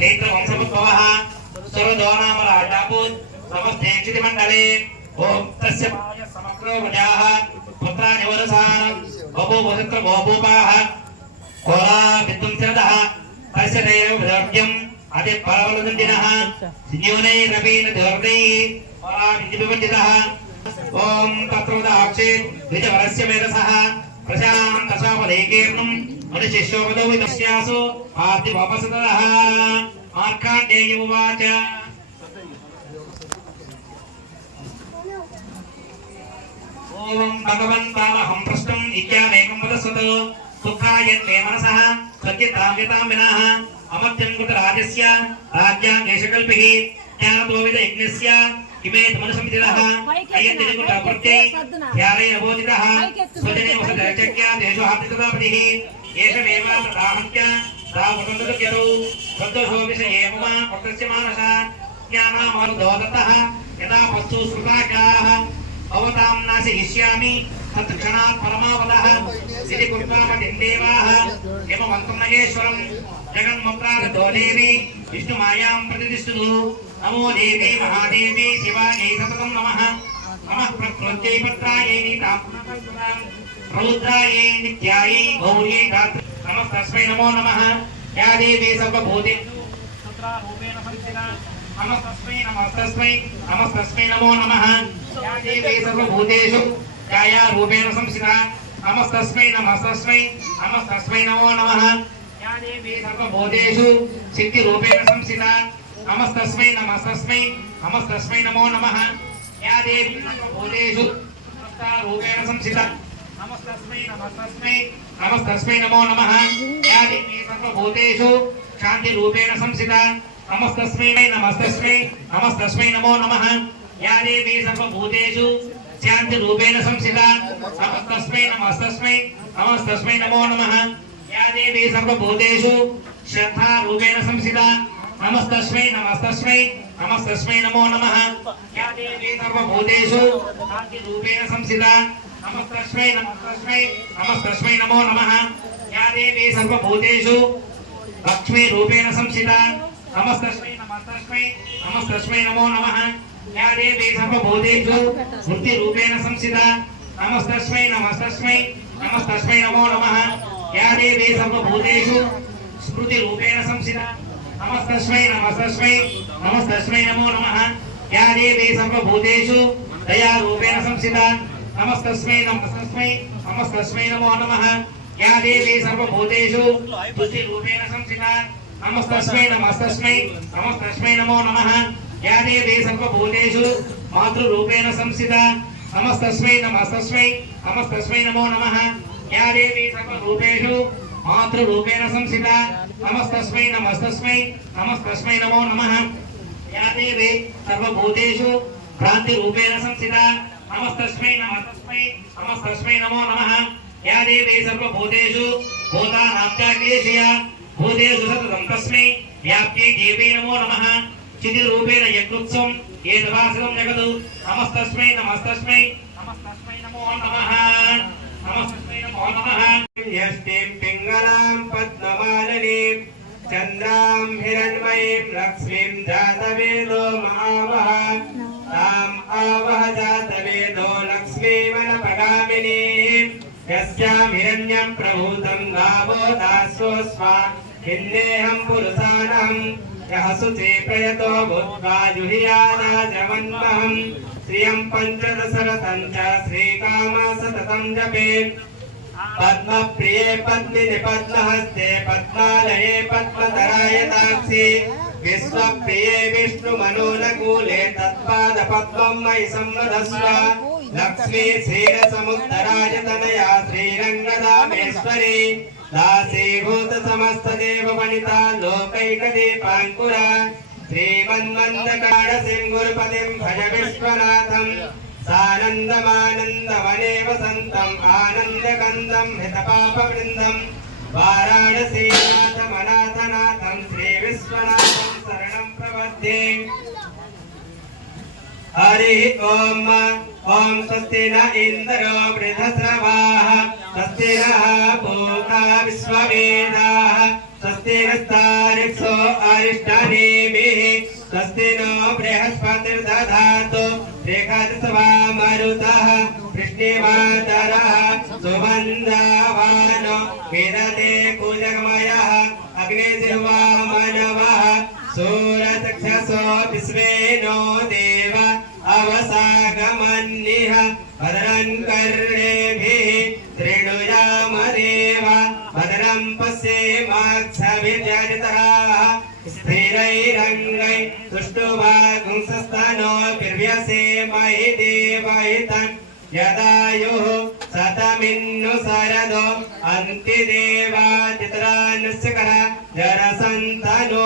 చైత్ర వంశముద్భవః సురదో నామ మండలే ఓం తస్య మాయ సమగ్రో వజాః పుత్రాని వరసాన బహు వసత్ర బహుభూపాః కోలా విద్వంసరదః తస్య దేవ విదర్భ్యం అతి పరవలదండినః సింయోనైరవీన దుర్గైః కోలా విద్యుపండితః ఓం విజవరస్య మేధసః ప్రశాంతశాపలేకీర్ణం अनुशिष्योपदौ विदस्यासु पार्थिवपसतः मार्काण्डेयमुवाच ॐ भगवन्तामहं पृष्टम् इत्यानेकं वदस्वत् दुःखाय मे मनसः सत्यतां यतां विनाः अमर्थ्यं कृतराजस्य राज्याङ्गेशकल्पिः ज्ञानतोविद यज्ञस्य इमे धनुसमितिरः अयन्तिरिकुटाप्रत्ये ध्यानैरबोधितः स्वजने वसतचक्या तेषु हातिकृतापतिः స్వజనే వసతచక్య దేశో హాతికదాపతిః ఏషమేవ ప్రదాహంత్య రావతందుర్యరౌ సంతోషో విషయే మమ పత్రస్య మానస జ్ఞానామరుదోదతః యదా పస్తు శ్రుతాకాः భవతాం నాశయిష్యామి తత్క్షణాత్ పరమావదః ఇది కృత్వామతిందేవాः యమవంతం నగేశ్వరం జగన్మప్రాగతో దేవి విష్ణుమాయాం ప్రతిష్ఠుతు నమో. దేవి మహాదేవి శివాయై సతతం నమః నమః ప్రకృత్యై పత్రాయై నీతాం రౌద్రాయై నిత్యాయై గౌర్యై ధాత్రి నమస్తస్మై నమో నమః. యా దేవి సర్వభూతేషు రూపేణ సంస్థితా నమస్తస్మై నమస్తస్మై నమస్తస్మై నమో నమః. యా దేవీ సర్వభూతేషు. ఛాయా రూపేణ సంస్థితా నమస్తస్మై నమస్తస్మై నమస్తస్మై నమో నమః. యా దేవీ సర్వభూతేషు. సిద్ధి రూపేణ సంస్థితా నమస్తస్మై నమస్తస్మై నమస్తస్మై నమో నమః. యా దేవీ సర్వభూతేషు. రూపేణ సంస్థితా నమస్తస్మై నమస్తస్మై నమస్తస్మై నమో నమః యా దేవీ సర్వభూతేషు శాంతి రూపేణ సంస్థితా నమస్తస్మై నమస్తస్మై నమస్తస్మై నమో నమః యా దేవీ సర్వభూతేషు శాంతి రూపేణ సంస్థితా నమస్తస్మై నమస్తస్మై నమస్తస్మై నమో నమః యా దేవీ సర్వభూతేషు శ్రద్ధా రూపేణ సంస్థితా నమస్తస్మై నమస్తస్మై నమస్తస్మై నమో నమః యా దేవీ సర్వభూతేషు శాంతి రూపేణ సంస్థితా నమస్తస్మై నమస్తస్మై నమస్తస్మై నమో నమః యా దేవీ సర్వభూతేషు లక్ష్మీ రూపేణ సంస్థిత నమస్తస్మై నమస్తస్మై నమస్తస్మై నమో నమః యా దేవీ సర్వభూతేషు వృత్తి రూపేణ సంస్థిత నమస్తస్మై నమస్తస్మై నమస్తస్మై నమో నమః యా దేవీ సర్వభూతేషు స్మృతి రూపేణ సంస్థిత నమస్తస్మై నమస్తస్మై నమస్తస్మై నమో నమః యా దేవీ సర్వభూతేషు దయా రూపేణ సంస్థిత నమస్తస్మై నమస్తస్మై నమస్తస్మై నమో నమః. యా దేవి సర్వభూతేషు. తుష్టి రూపేణ సంస్థిత నమస్తస్మై నమస్తస్మై నమస్తస్మై నమో నమః. యా దేవి సర్వభూతేషు. మాతృరూపేణ సంస్థిత నమస్తస్మై నమస్తస్మై నమస్తస్మై నమో నమః. యా దేవీ సర్వరూపేషు మాతృరూపేణ సంస్థిత నమస్తస్మై నమస్తస్మై నమస్తస్మై నమో నమః. యా దేవి సర్వభూతేషు. భ్రాంతి రూపేణ సంస్థిత నమస్తస్మై నమస్తస్మై నమస్తస్మై నమో నమః. యా దేవీ సర్వభూతేషు భూతానాప్యాకేశయ భూతేషు సతతం తస్మై. వ్యాప్తే దేవీ నమో నమః. చిది రూపేణ యకృత్సం ఏతవాసనం జగదు. నమస్తస్మై నమస్తస్మై నమస్తస్మై నమో నమః. నమస్తస్మై నమో నమః. యష్టిం పింగళాం పద్మమాలినీం చంద్రాం హిరణ్మయీం లక్ష్మీం జాతవేలో यस्यामिरण्यं प्रभूतं गावो दास्योऽस्वा हिन्देऽहं पुरुषाणहं यः सुचे प्रयतो भूत्वा जुहियादाजमन्महं श्रियं पञ्चदशरथं च श्रीकामा सततं पद्मप्रिये पद्मिनि पद्महस्ते पद्मालये पद्मधराय ताक्षि विश्वप्रिये विष्णुमनोनकूले तत्पादपद्मं मयि संवदस्व। లక్ష్మీ క్షీర సముద్ధరాయ తనయా శ్రీరంగదామేశ్వరి దాసీభూత సమస్త దేవ వనిత లోకైక దీపాంకుర. శ్రీమన్మందకాడ సింగురుపతిం భజ విశ్వనాథం. సానందమానందమనే వసంతం ఆనందకందం హితపాపవృందం. వారాణసీనాథమనాథనాథం శ్రీ విశ్వనాథం శరణం ప్రపద్యే హరి ఓం ॐ स्वस्तेन इन्द्रो बृहस्रवाः स्वस्तिनः पूता विश्ववेदाः स्वस्तिरस्तारिक्षो अरिष्टनेमिः स्वस्ति नो बृहस्पतिर्दधातु रेखादृत्वा मरुतः वृष्णिवातरः सुबन्धावानो विदते कुजगमयः अग्ने अवसागमन्निह भद्रं कर्णेभिः त्रिणुयामदेव भद्रं पश्येमाक्षभिर्जनितराः स्थिरैरङ्गै तुष्टुभागुंसस्तनो बिर्व्यसे महि देवहितम् यदायुः शतमिन्नु सरदो अन्तिदेवाचितरानुस्कर जरसन्तनो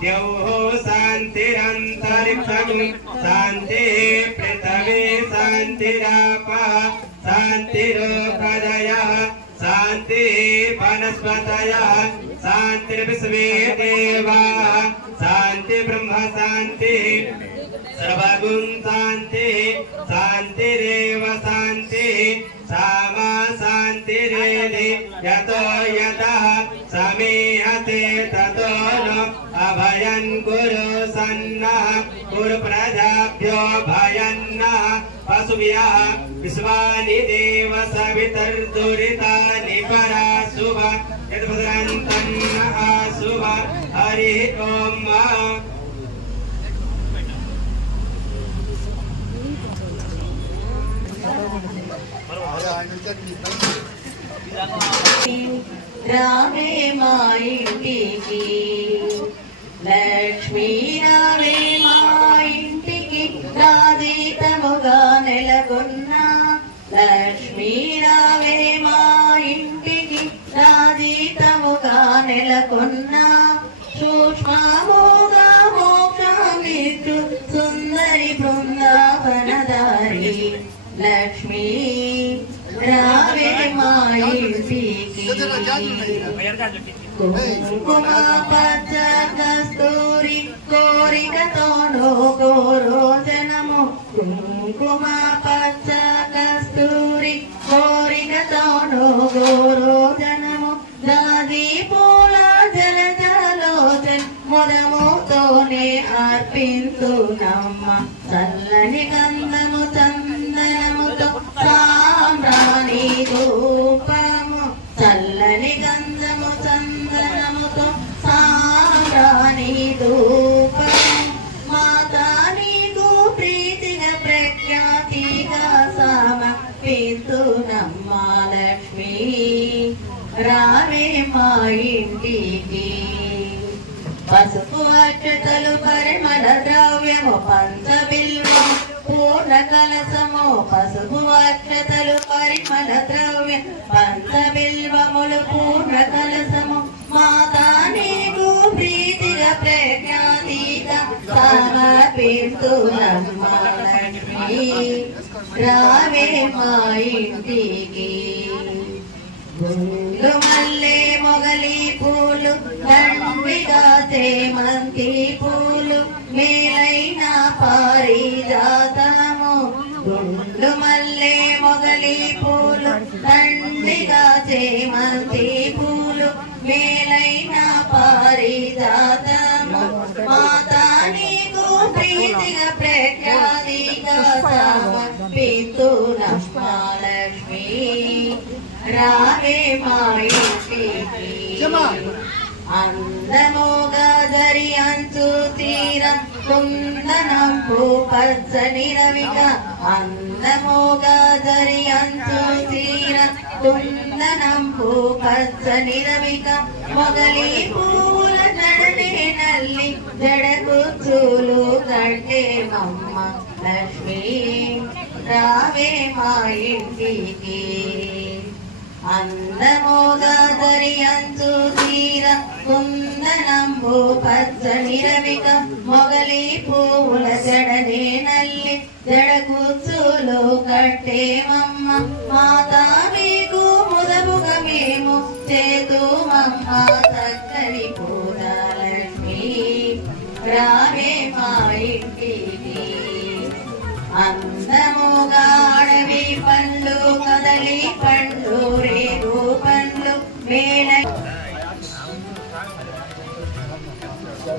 द्यौः शान्तिरन्तरिक्षम् शान्तिः पृथ्वी शान्तिरापः शान्तिरोपदयः शान्तिः वनस्पतयः शान्तिर्विश्वे देवाः शान्ति ब्रह्म शान्तिः सर्वगुण शान्तिः शान्तिरेव शान्तिः सामा शान्तिरेधि यतो यतः समीहते ततो न अभयन् कुरु सन्नः कुरु प्रजाभ्यो भयन्नः पशुभ्यः विश्वानि देव सवितर्दुरितानि पराशुभ यद्भद्रन्तन्न आशुभ हरिः ॐ రావే మా ఇంటికి లక్ష్మీ రావే మా ఇంటికి. రాజీతముగా నెలకొన్నా లక్ష్మీ రావే మా ఇంటికి రాజీతముగా నెలకొన్నా సూక్ష్మముగా మోక్షమిత్తు సుందరి బృందావనదారి లక్ష్మీ రావే మా ఇంటికి కస్తూరి కోరికతోనో గోరోజనము కుంకుమ పచ్చ కస్తూరి కోరికతోనో గోరోజనము. దాది పూల జల జలోచన్ ముదముతోనే అర్పించునమ్మ. చల్లని రావే మా ఇంటికి. పసుపు అక్షతలు పరిమళ ద్రవ్యము పంచబిల్వం పూర్ణ కలసము. పసుపు అక్షతలు పరిమళ ద్రవ్యం పంచబిల్వములు పూర్ణ కలసము. మాతా నీకు ప్రీతిగా ప్రజ్ఞాతీత సమర్పించునమ్మ. రావే మా ఇంటికి. గుండు మొగలి పూలు దండిగా చేమంతి పూలు మేలైన పారిజాతము. గుండు మల్లె మొగలి పూలు దండిగా చేమంతి పూలు మేలైన పారిజాతము. మాతా రావే మా ఇంటికి అందముగా దరి అంచు తీర కుందనంపు పచ్చని రవిక అందముగా దరి అంచు తీర కుందనంపు పచ్చని రవిక మొగలి పూల నడనే నల్లి జడకు చూలు కట్టే మమ్మ లక్ష్మి రావే మా ఇంటికి అందముగా తీర కుందనంబు పచ్చని రవిక మొగలి పువ్వుల జడనే నల్లి జడ కూర్చులు కట్టేమమ్మ మాతా మీకు ముదముగ మేము చేతుమమ్మ చక్కని పూజలన్నీ రావే మా ఇంటికి అందముగా అడవి పండ్లు కదలి పండ్లు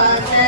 పండ్లు మేల